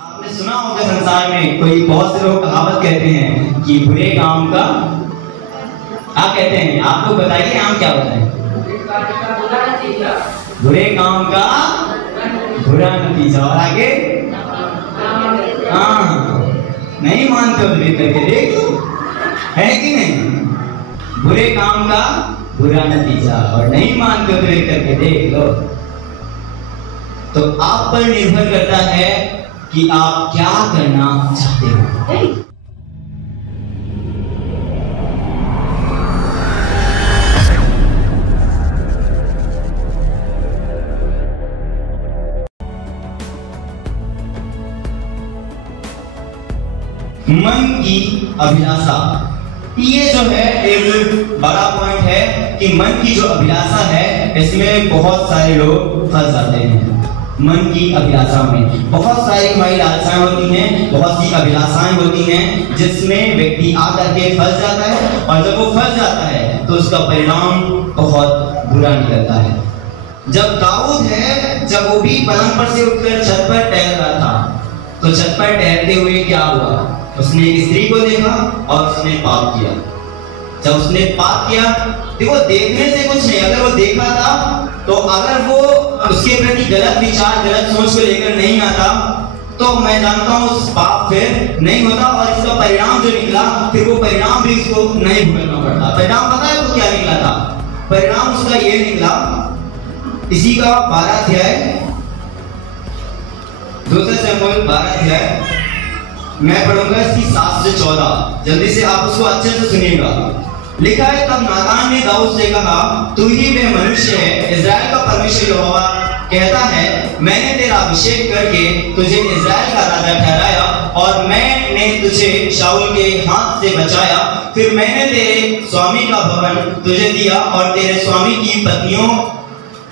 आपने सुना होगा संसार में कोई बहुत से लोग कहावत कहते हैं कि बुरे काम का आप कहते हैं, आप लोग बताइए हम क्या बताएं? बुरे काम का बुरा नतीजा। और आगे हाँ, नहीं मानते हो तो करके देख, है कि नहीं? बुरे काम का बुरा नतीजा, और नहीं मानते हो तो करके देख लो। तो आप पर निर्भर करता है कि आप क्या करना चाहते हो। मन की अभिलाषा, ये जो है एक बड़ा पॉइंट है कि मन की जो अभिलाषा है इसमें बहुत सारे लोग फंस जाते हैं। मन की अभिलाषा में बहुत सारी हमारी लालसाएं होती हैं, बहुत सी अभिलाषाएं होती हैं जिसमें व्यक्ति आकर के फंस जाता है, और जब वो फंस जाता है तो उसका परिणाम बहुत बुरा निकलता है। जब दाऊद है, जब वो भी पलंग पर से उठकर छत पर टहल रहा था, तो छत पर टहलते हुए क्या हुआ? उसने एक स्त्री को देखा और उसने पाप किया। जब उसने पाप किया, देखो देखने से कुछ नहीं, अगर वो देखा था तो अगर वो उसके प्रति गलत विचार, गलत सोच को लेकर नहीं आता तो मैं जानता हूँ उस पाप फिर नहीं होता, और इसका परिणाम जो निकला फिर वो परिणाम भी उसको नहीं भुगतना पड़ता। परिणाम पता है वो क्या निकला था? परिणाम उसका ये निकला, इसी का 12 अध्याय, 2 शमूएल 12 अध्याय मैं पढ़ूंगा इसकी 7 से 14, जल्दी से आप उसको अच्छे से सुनिएगा। लिखा है, तब नातान ने दाऊद से कहा, तू ही वह मनुष्य है, इज़राइल का परमेश्वर यहोवा कहता है, मैंने तेरा अभिषेक करके तुझे इज़राइल का राजा ठहराया, और मैंने तुझे शाऊल के हाथ से बचाया। फिर मैंने तेरे स्वामी का भवन तुझे दिया, और तेरे स्वामी की पत्नियों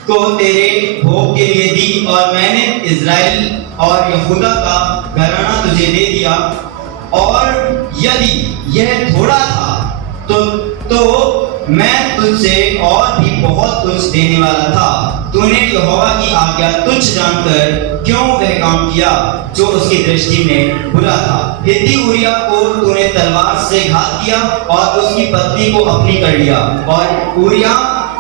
को तेरे भोग के लिए दी, और मैंने इज़राइल और यहूदा का घराना तुझे दे दिया। और यदि यह थोड़ा था तो मैं तुझसे और भी बहुत कुछ देने वाला था। तूने यहोवा की आज्ञा तुच्छ जानकर क्यों वह काम किया जो उसकी दृष्टि में बुरा था? हित्ती उरिया को तूने तलवार से घात किया और उसकी पत्नी को अपनी कर लिया, और उरिया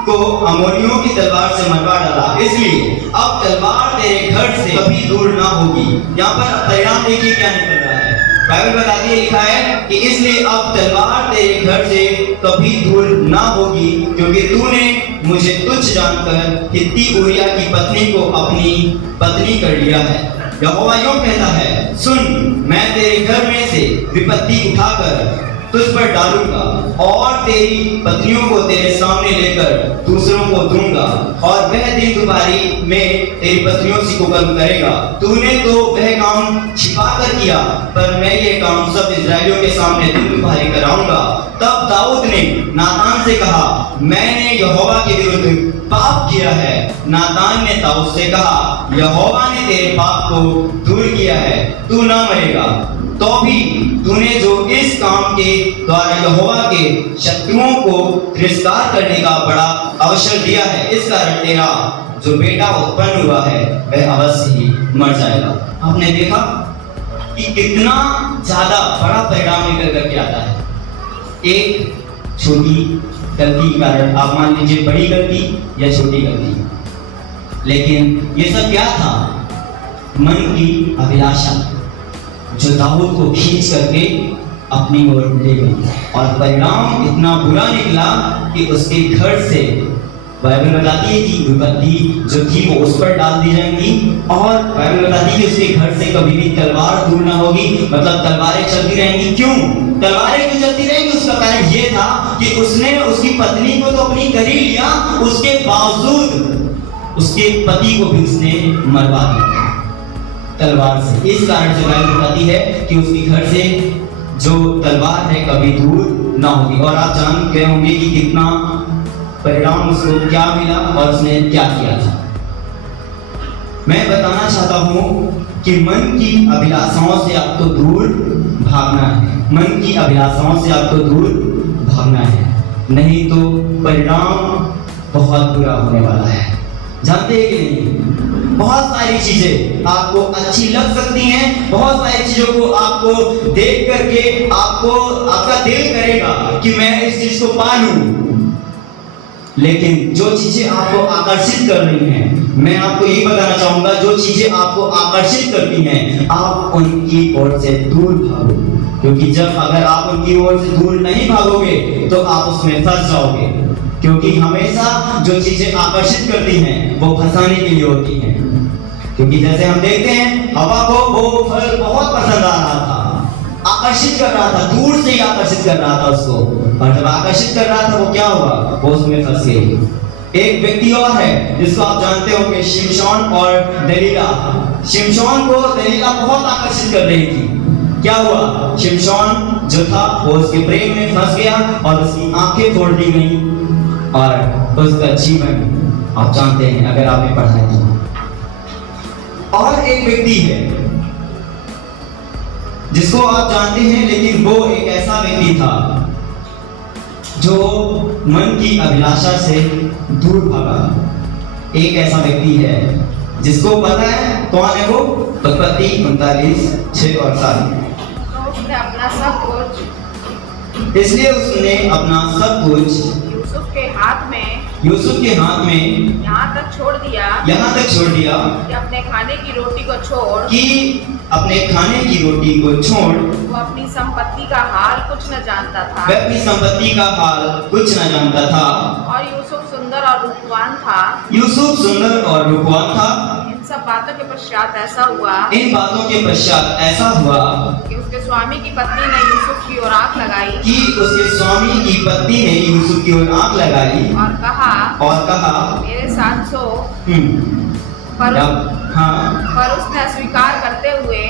को अमोनियों की तलवार से मरवा डाला। इसलिए अब तलवार तेरे घर से कभी दूर ना होगी। यहाँ पर परिणाम देखिए क्या निकल रहा है। बाइबल बताती है, लिखा है कि इसलिए अब तलवार तेरे घर से कभी दूर ना होगी, क्योंकि तूने मुझे तुच्छ जानकर हित्ती उरिया की पत्नी को अपनी पत्नी कर लिया है। यहोवा यूं कहता है, सुन, मैं तेरे घर में से विपत्ति उठाकर तुझ पर डालूंगा, और तेरी पत्नियों को तेरे सामने लेकर दूसरों को दूंगा, और वह दिन दुपारी में तेरी पत्नियों से कुकर्म करेगा। तूने तो वह काम छिपा कर किया, पर मैं ये काम सब इजराइलियों के सामने दिन दुपारी कराऊंगा। तब दाऊद ने नातान से कहा, मैंने यहोवा के विरुद्ध पाप किया है। नातान ने दाऊद से कहा, यहोवा ने तेरे पाप को दूर किया है, तू ना मरेगा। तो भी तूने जो इस काम के द्वारा यहोवा के शत्रुओं को तिरस्कार करने का बड़ा अवसर दिया है, इस कारण तेरा जो बेटा उत्पन्न हुआ है वह अवश्य ही मर जाएगा। आपने देखा कि कितना ज्यादा बड़ा परिणाम निकल करके आता है एक छोटी गलती के कारण। आप मान लीजिए बड़ी गलती या छोटी गलती, लेकिन ये सब क्या था? मन की अभिलाषा जो दाऊद को खींच करके अपनी ओर ले गई, और परिणाम इतना बुरा निकला कि उसके घर से, बाइबल बताती है कि विपत्ति जो थी वो उस पर डाल दी जाएंगी, और बाइबल बताती है कि उसके घर से कभी भी तलवार दूर ना होगी, मतलब तलवारें चलती रहेंगी। क्यों तलवारें क्यों चलती रहेंगी? उसका कारण ये था कि उसने उसकी पत्नी को तो अपनी कर ही लिया, उसके बावजूद उसके पति को भी उसने मरवा दिया तलवार से। इस कारण से बाइबल बताती है कि उसके घर से जो तलवार है कभी दूर ना होगी। और आप जान गए होंगे कि कितना परिणाम उसको क्या मिला और उसने क्या किया था। मैं बताना चाहता हूं कि मन की अभिलाषाओं से आपको दूर भागना है। मन की अभिलाषाओं से आपको दूर भागना है, नहीं तो परिणाम बहुत बुरा होने वाला है। जानते हैं कि नहीं? बहुत सारी चीजें आपको अच्छी लग सकती हैं, बहुत सारी चीजों को आपको देख करके आपको आपका दिल करेगा कि मैं इस चीज को पा लूं, लेकिन जो चीजें आपको आकर्षित कर रही हैं, मैं आपको यही बताना चाहूंगा, जो चीजें आपको आकर्षित करती हैं आप उनकी ओर से दूर भागो, क्योंकि जब अगर आप उनकी ओर से दूर नहीं भागोगे तो आप उसमें फंस जाओगे, क्योंकि हमेशा जो चीजें आकर्षित करती हैं वो फंसाने के लिए होती हैं। क्योंकि जैसे हम देखते हैं हवा को वो फल बहुत पसंद आ रहा था, आकर्षित कर रहा था, दूर से ही आकर्षित कर रहा था उसको, और जब आकर्षित कर रहा था वो क्या हुआ, वो उसमें फंस गई। एक व्यक्ति और है जिसको आप जानते होंगे, शिमशोन और दलीला। शिमशोन को दलीला बहुत आकर्षित कर रही थी। क्या हुआ, शिमशोन जो था वो उसके प्रेम में फंस गया और उसकी आंखें फोड़ दी गई और उसका जीवन आप जानते हैं अगर आपने पढ़ा है तो। और एक व्यक्ति है जिसको आप जानते हैं, लेकिन वो एक ऐसा व्यक्ति था जो मन की अभिलाषा से दूर भागा। एक ऐसा व्यक्ति है जिसको पता है कौन है वो, उत्पत्ति 39:6 और 7। उसने अपना सब कुछ, इसलिए उसने अपना सब कुछ यूसुफ के हाथ में यहाँ तक छोड़ दिया कि अपने खाने की रोटी को छोड़ वो अपनी संपत्ति का हाल कुछ न जानता था। और यूसुफ सुंदर और रूपवान था। इन सब बातों के पश्चात ऐसा हुआ कि उसके स्वामी की पत्नी ने यूसुफ की ओर आंख लगाई और कहा मेरे साथ सो। पर उसने अस्वीकार करते हुए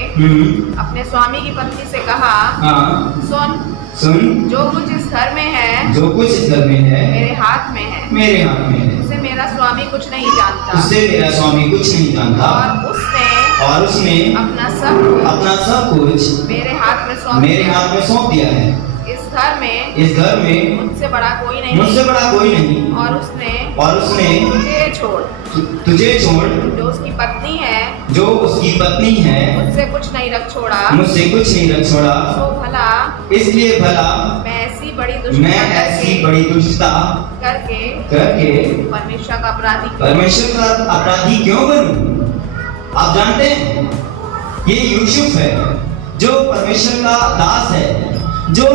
अपने स्वामी की पत्नी से कहा, सुन, जो कुछ इस घर में है मेरे हाथ में है। उससे मेरा स्वामी कुछ नहीं जानता। और उसने अपना सब कुछ मेरे हाथ में सौंप दिया है। इस घर में मुझसे बड़ा कोई नहीं। और उसने तुझे छोड़ जो उसकी पत्नी है मुझसे कुछ नहीं रख छोड़ा। इसलिए भला मैं ऐसी बड़ी दुष्टता करके परमेश्वर का अपराधी क्यों बनूं? आप जानते हैं ये यूसुफ है जो परमेश्वर का दास है, जो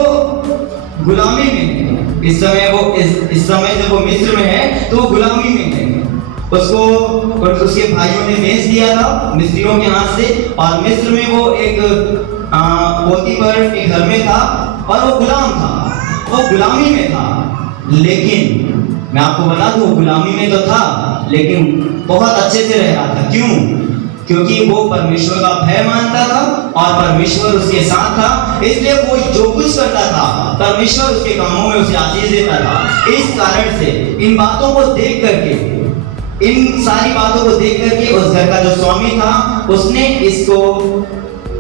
गुलामी में है। इस समय जब वो मिस्र में है तो वो गुलामी में है। उसको उसके भाइयों ने बेच दिया था मिस्रियों के हाथ से, और मिस्र में वो एक पोतीफर के घर में था और वो गुलाम था, वो गुलामी में था। लेकिन मैं आपको बता दूं, गुलामी में तो था लेकिन बहुत अच्छे से रह रहा था। क्यों? क्योंकि वो परमेश्वर का भय मानता था और परमेश्वर उसके साथ था, इसलिए वो जो कुछ करता था परमेश्वर उसके कामों में उसे आशीष देता था। इस कारण से इन सारी बातों को देख करके उस घर का जो स्वामी था उसने इसको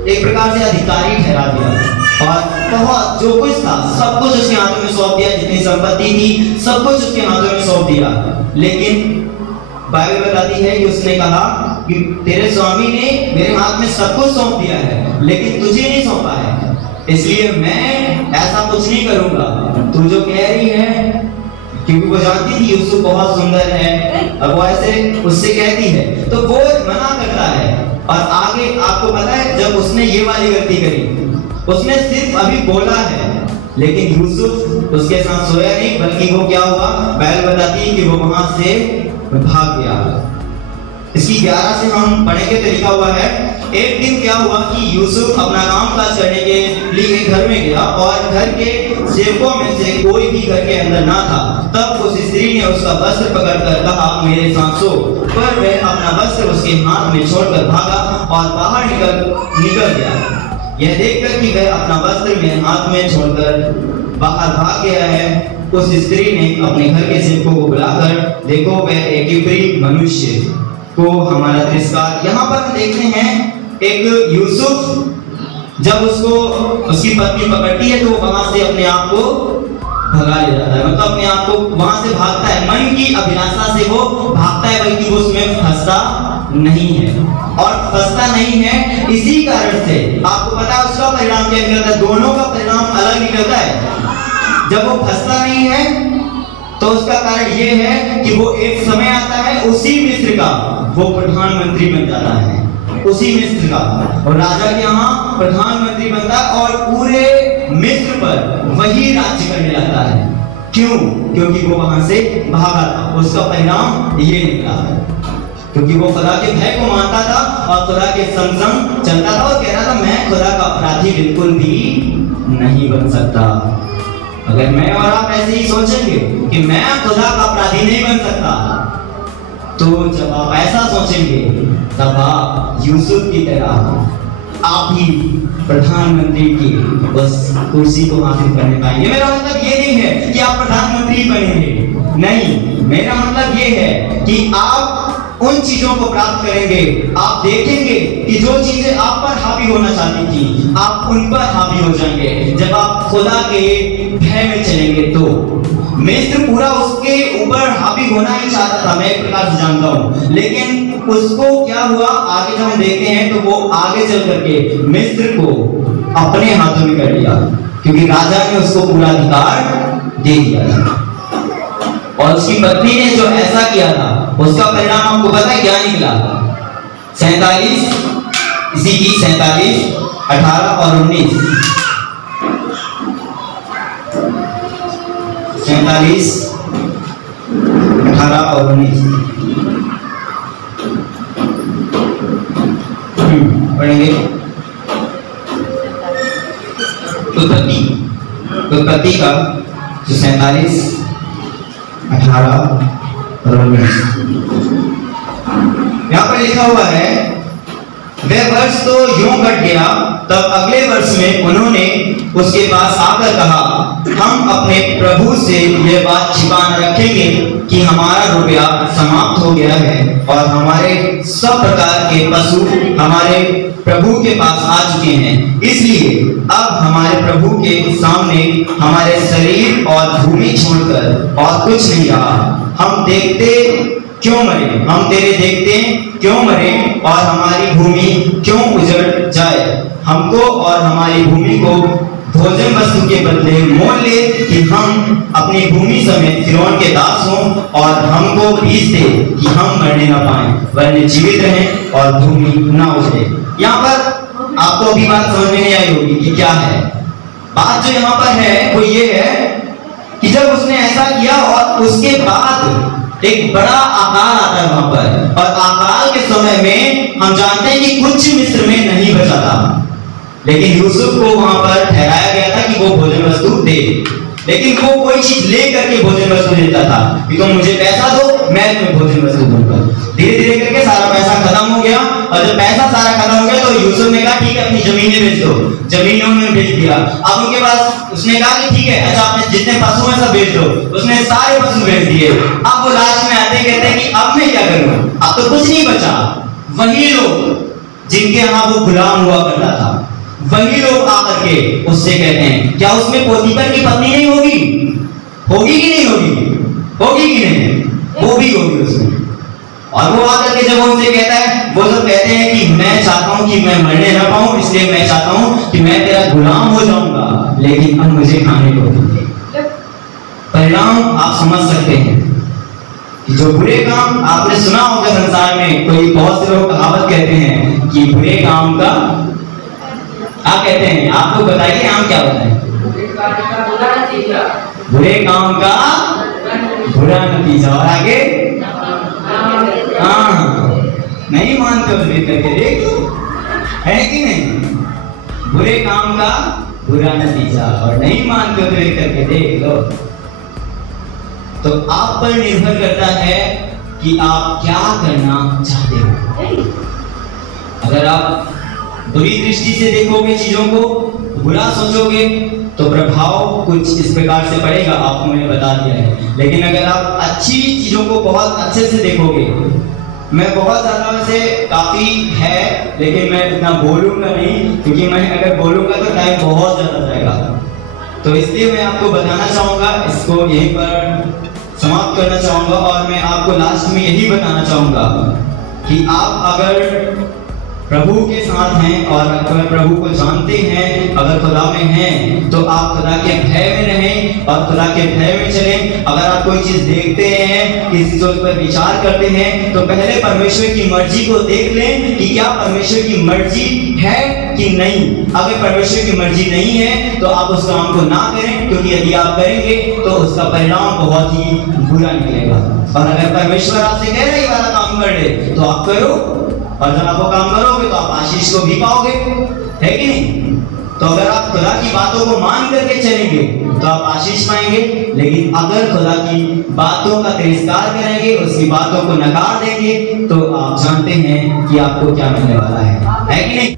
एक प्रकार से अधिकारी ठहरा दिया और बहुत जो कुछ था सब कुछ उसके हाथों में सौंप दिया। जितनी संपत्ति थी सब कुछ उसके हाथों में सौंप दिया। लेकिन बाइबल बताती है कि उसने कहा कि तेरे स्वामी ने मेरे हाथ में सब कुछ सौंप दिया है लेकिन तुझे नहीं सौंपा है, इसलिए मैं ऐसा कुछ नहीं करूंगा। तू जो कह रही है, क्योंकि वो जानती थी यूसुफ बहुत सुंदर है और वो ऐसे उससे कहती है तो वो मना करता है। और आगे आपको पता है जब उसने ये वाली गलती करी, उसने सिर्फ अभी बोला है लेकिन यूसुफ उसके साथ सोया नहीं, बल्कि वो क्या हुआ, बाइबल बताती है कि वो वहां से भाग गया। इसकी 11 से हम पढ़ेंगे तो लिखा हुआ है, एक दिन क्या हुआ कि यूसुफ अपना काम काज करने के लिए घर में गया और घर के सेवकों में से कोई भी घर के अंदर ना था। तब उस स्त्री ने उसका वस्त्र पकड़कर कहा मेरे साथ सो। पर वह अपना वस्त्र उसके हाथ में छोड़कर भागा और बाहर निकल गया। यह देखकर कि वह अपना वस्त्र में हाथ में छोड़कर बाहर भाग गया है, उस स्त्री ने अपने घर के सेवकों को बुलाकर, देखो वह एक इब्री मनुष्य को हमारा तिरस्कार। यहाँ पर हम देखते हैं एक यूसुफ जब उसको उसकी पत्नी पकड़ती है तो वो वहां से अपने आप को भगा ले जाता है, मतलब अपने आप को वहां से भागता है, मन की अभिलाषा से वो भागता है, बल्कि वो उसमें फंसता नहीं है और फंसता नहीं है। इसी कारण से आपको पता है उसका परिणाम क्या निकलता है, दोनों का परिणाम अलग निकलता है। जब वो फंसता नहीं है तो उसका कारण ये है कि वो एक समय आता है उसी मिस्र का वो प्रधानमंत्री बन जाता है, उसी मिस्र का, और राजा के यहाँ प्रधानमंत्री बनता है और पूरे मिस्र पर वही राज्य करने लगता है। क्यों? क्योंकि वो वहां से भागा था। उसका परिणाम ये निकला है क्योंकि वो खुदा के भय को मानता था और खुदा के संग संग चलता था और कह रहा था मैं खुदा का अपराधी बिल्कुल भी नहीं बन सकता। अगर मैं और आप ऐसे ही सोचेंगे कि मैं खुदा का अपराधी नहीं बन सकता, तो जब आप ऐसा सोचेंगे तब आप यूसुफ की तरह आप ही प्रधानमंत्री की उस कुर्सी को हासिल करने पाएंगे। मेरा मतलब ये नहीं है कि आप प्रधानमंत्री बनेंगे, नहीं, मेरा मतलब ये है कि आप उन चीजों को प्राप्त करेंगे। आप देखेंगे कि जो चीजें आप पर हावी होना चाहती थी आप उन पर हावी हो जाएंगे जब आप खुदा के भय में चलेंगे। तो मिस्र पूरा उसके ऊपर हावी होना ही चाहता था, मैं एक प्रकार से जानता हूँ, लेकिन उसको क्या हुआ आगे जब हम देखते हैं तो वो आगे चल करके मिस्र को अपने हाथों में कर लिया क्योंकि राजा ने उसको पूरा अधिकार दे दिया था। और उसकी पत्नी ने जो ऐसा किया था उसका परिणाम आपको पता है क्या निकला? 47 इसी की 47, 18 और 19, 47, 18 और 19 पढ़ेंगे। उत्पत्ति का जो 47, 18 और 19 यहाँ पर लिखा हुआ है, वह वर्ष तो यूं कट गया, तब अगले वर्ष में उन्होंने उसके पास आकर कहा, हम अपने प्रभु से यह बात छिपा न रखेंगे कि हमारा रुपया समाप्त हो गया है और हमारे सब प्रकार के पशु हमारे प्रभु के पास आ चुके हैं, इसलिए अब हमारे प्रभु के सामने हमारे शरीर और भूमि छोड़कर और कुछ नहीं रहा। हम देखते क्यों मरे, हम तेरे देखते क्यों मरे और हमारी भूमि क्यों उजड़ जाए। हमको और हमारी भूमि को भोजन वस्तु के बदले मोल ले कि हम अपनी भूमि समेत फिरौन के दास हों और हमको बीज दे कि हम मरने न पाएं वरन जीवित रहें और भूमि न उजड़े। यहाँ पर आपको अभी बात समझ में नहीं आई होगी कि क्या है बात। जो यहाँ पर है वो ये है कि जब उसने ऐसा किया और उसके बाद एक बड़ा आकाल आता है वहां पर, और आकाल के समय में हम जानते हैं कि कुछ मिस्र में नहीं बचा था, लेकिन यूसुफ को वहां पर ठहराया गया था कि वो भोजन वस्तु दे, लेकिन वो कोई चीज ले करके भोजन वस्तु देता था कि तुम मुझे पैसा दो मैं तुम्हें भोजन वस्तु दूंगा। धीरे धीरे करके सारा पैसा खत्म हो गया, और जब पैसा सारा खत्म हो गया तो यूसुफ ने कहा ठीक है अपनी जमीनें बेच दो। जमीनें उन्होंने बेच दिया। अब उनके पास उसने कहा कि ठीक है अच्छा आपने जितने पशु हैं सब बेच दो। उसने सारे पशु बेच दिए। अब वो लास्ट में आते कहते हैं कि अब मैं क्या करूं, अब तो कुछ नहीं बचा। वही लोग जिनके यहाँ वो गुलाम हुआ करता था, वही लोग आकर के उससे कहते हैं क्या उसमें पोतीफर की पत्नी नहीं होगी? होगी कि नहीं होगी? होगी कि नहीं? वो भी होगी उसमें। और वो आकर के जब उनसे कहता है, वो सब कहते हैं कि मैं चाहता हूं कि मैं मरने ना पाऊं, इसलिए मैं चाहता हूं कि मैं तेरा गुलाम हो जाऊंगा, लेकिन अब मुझे खाने को दो। परिणाम आप समझ सकते हैं कि जो बुरे काम आपने सुना होगा संसार में, कोई बहुत से लोग कहावत कहते हैं कि बुरे काम का आप कहते हैं, आप लोग बताइए हम क्या बताएं? बुरे काम का बुरा नतीजा। और आगे हाँ नहीं मानते हो तो करके देख लो, है कि नहीं? बुरे काम का बुरा नतीजा, और नहीं मानते हो तो करके देख लो। तो आप पर निर्भर करता है कि आप क्या करना चाहते हो। अगर आप बुरी दृष्टि से देखोगे चीजों को, बुरा सोचोगे, तो प्रभाव कुछ इस प्रकार से पड़ेगा, आपको मैंने बता दिया है। लेकिन अगर आप अच्छी चीजों को बहुत अच्छे से देखोगे, मैं बहुत ज्यादा वैसे काफी है लेकिन मैं इतना बोलूंगा नहीं, क्योंकि मैं अगर बोलूंगा तो टाइम बहुत ज्यादा जाएगा। तो इसलिए मैं आपको बताना चाहूंगा, इसको यहीं पर समाप्त करना चाहूंगा, और मैं आपको लास्ट में यही बताना चाहूंगा कि आप अगर प्रभु के साथ हैं और अगर प्रभु को जानते हैं, अगर खुदा में हैं, तो आप खुदा के भय में रहें और खुदा के भय में चलें। अगर आप कोई चीज देखते हैं, किसी चीज पर विचार करते हैं, तो पहले परमेश्वर की मर्जी को देख लें कि क्या परमेश्वर की मर्जी है कि नहीं। अगर परमेश्वर की मर्जी नहीं है तो आप उस काम को ना करें, क्योंकि यदि आप करेंगे तो उसका परिणाम बहुत ही बुरा निकलेगा। और अगर परमेश्वर आपसे कह रहे वाला काम कर ले तो आप करो, और जब आप वो काम करोगे तो आप आशीष को भी पाओगे, है कि नहीं। तो अगर आप खुदा की बातों को मान करके चलेंगे तो आप आशीष पाएंगे, लेकिन अगर खुदा की बातों का तिरस्कार करेंगे, उसकी बातों को नकार देंगे, तो आप जानते हैं कि आपको क्या मिलने वाला है कि नहीं।